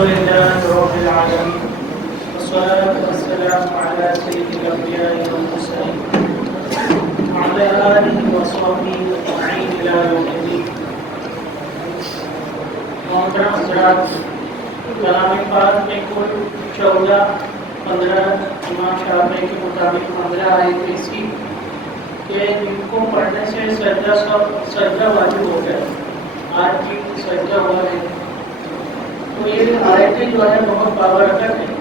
لله رب العالمين والصلاة والسلام على سيد الأنبياء والمرسلين وعلى آله وصحبه أجمعين إلى يوم الدين. محترم حضرات، کلام پاک میں کل 14-15 امام شافعی کے مطابق 15 آیتیں ایسی کہ جن کو پڑھنے سے سجدہ واجب ہو جائے. آج کی سجدہ ہوا ہے تو یہ آیتیں جو ہے بہت بابرکت ہیں.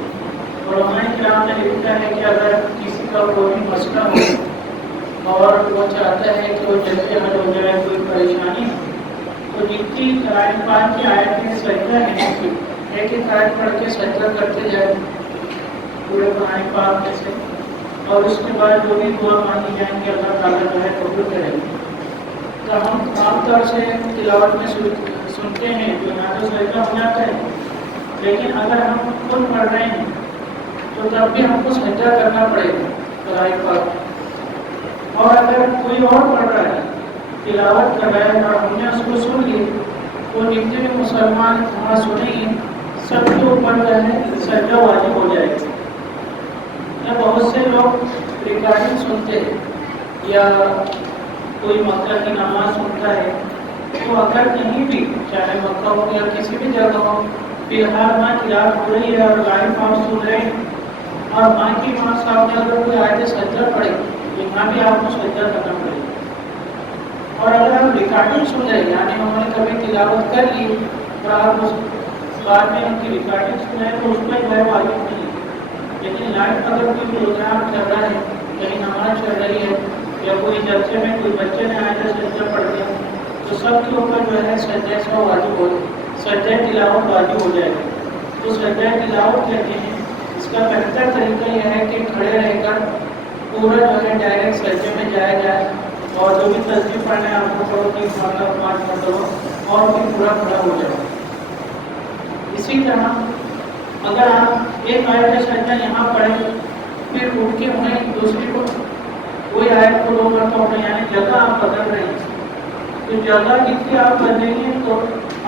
علماء کرام نے لکھا ہے کہ اگر کسی کا کوئی مسئلہ ہو اور وہ چاہتا ہے کہ وہ جلدی حل ہو جائے، کوئی پریشانی ہو، تو جتنی قرآن پاک کی آیتیں سجدہ ہیں ایک ایک آیت پڑھ کے سجدہ کرتے جائے پورے قرآن پاک میں سے، اور اس کے بعد جو بھی دعا مانگی جائیں گے اللہ تعالیٰ جو ہے قبول کریں گے. تو ہم عام طور سے تلاوت میں سنتے ہیں جو نہ تو سجدہ ہو جاتا ہے، لیکن اگر ہم خود پڑھ رہے ہیں تو تب بھی ہم کو سجدہ کرنا پڑے گا قرآن پاک. اور اگر کوئی اور پڑھ رہا ہے، تلاوت کر رہا ہے اور ہم نے اس کو سن لی، تو جتنے بھی مسلمان وہاں سنیں گے سب کے اوپر جو ہے سجدہ واجب ہو جائے گا. بہت سے لوگ ریکارڈنگ سنتے ہیں یا کوئی مکہ کی نماز سنتا ہے، تو اگر کہیں بھی چاہے مکہ ہو یا کسی بھی جگہ ہو، فی الحال ماں تلاوت ہو رہی ہے اور لائیو آپ سن رہے ہیں اور ماں کی امام صاحب نے اگر کوئی آیت سجدہ پڑھے تو یہاں بھی آپ کو سجدہ کرنا پڑے گا. اور اگر ہم ریکارڈنگ سن رہے ہیں یعنی انہوں نے کبھی تلاوت کر لی اور آپ اس بعد میں ان کی ریکارڈنگ سن رہے ہیں تو اس میں جو ہے واجب نہیں. لیکن لائف اگر کوئی پروگرام چل رہا ہے، کہیں نماز چل رہی ہے یا کوئی جلسے میں کوئی بچے نے آیا سجدہ پڑھ دیا تو سب کے اوپر جو ہے سجدہ سو واجب ہو، سجدہ تلاوت واجب ہو جائے گا. تو سجدہ تلاوت کہتے ہیں. اس کا بہتر طریقہ یہ ہے کہ کھڑے رہ کر پورا جو ہے ڈائریکٹ سجدے میں جایا جائے اور جو بھی تسبیح پڑھنا ہے آپ کو پڑھو 3 مرتبہ 5 مرتبہ اور پھر پورا کھڑا ہو جائے. اسی طرح اگر آپ ایک آیت سجدہ یہاں پڑھیں پھر اٹھ کے انہیں دوسری کو وہی آیت کو 2 مرتبہ پڑھیں، یعنی جگہ آپ بدل رہے ہیں، تو جگہ جتنی آپ بدلیں گے تو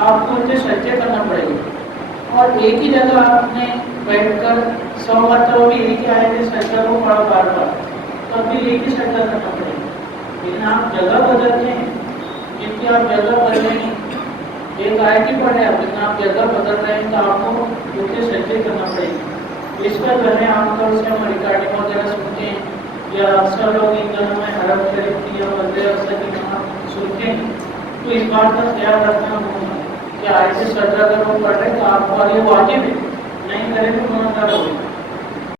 آپ کو ان سے سجدے کرنا پڑے گا. اور ایک ہی جگہ آپ نے بیٹھ کر 100 مرتبہ بھی ایک ہی آیت سجدہ کو پڑھا بار بار تب بھی ایک ہی سجدہ کرنا پڑے گا. لیکن آپ جگہ بدلتے ہیں، جتنی آپ جگہ بدلیں گے ایک آیت ہی پڑھے آپ، لیکن آپ جگہ بدل رہے ہیں تو آپ کو دوسرے سجدے کرنا پڑے گا. اس کا جو ہے عام طور سے ہم ریکارڈنگ وغیرہ سنتے ہیں یا اکثر لوگ ان دنوں میں حرم شریف کی یا مسجد اقصی کی نماز سنتے ہیں، تو اس بات کا خیال رکھنا ہوگا کہ آیت سجدہ اگر وہ پڑھ رہے تو آپ کو یہ واجب ہے، نہیں کرے تو گناہگار ہوگا.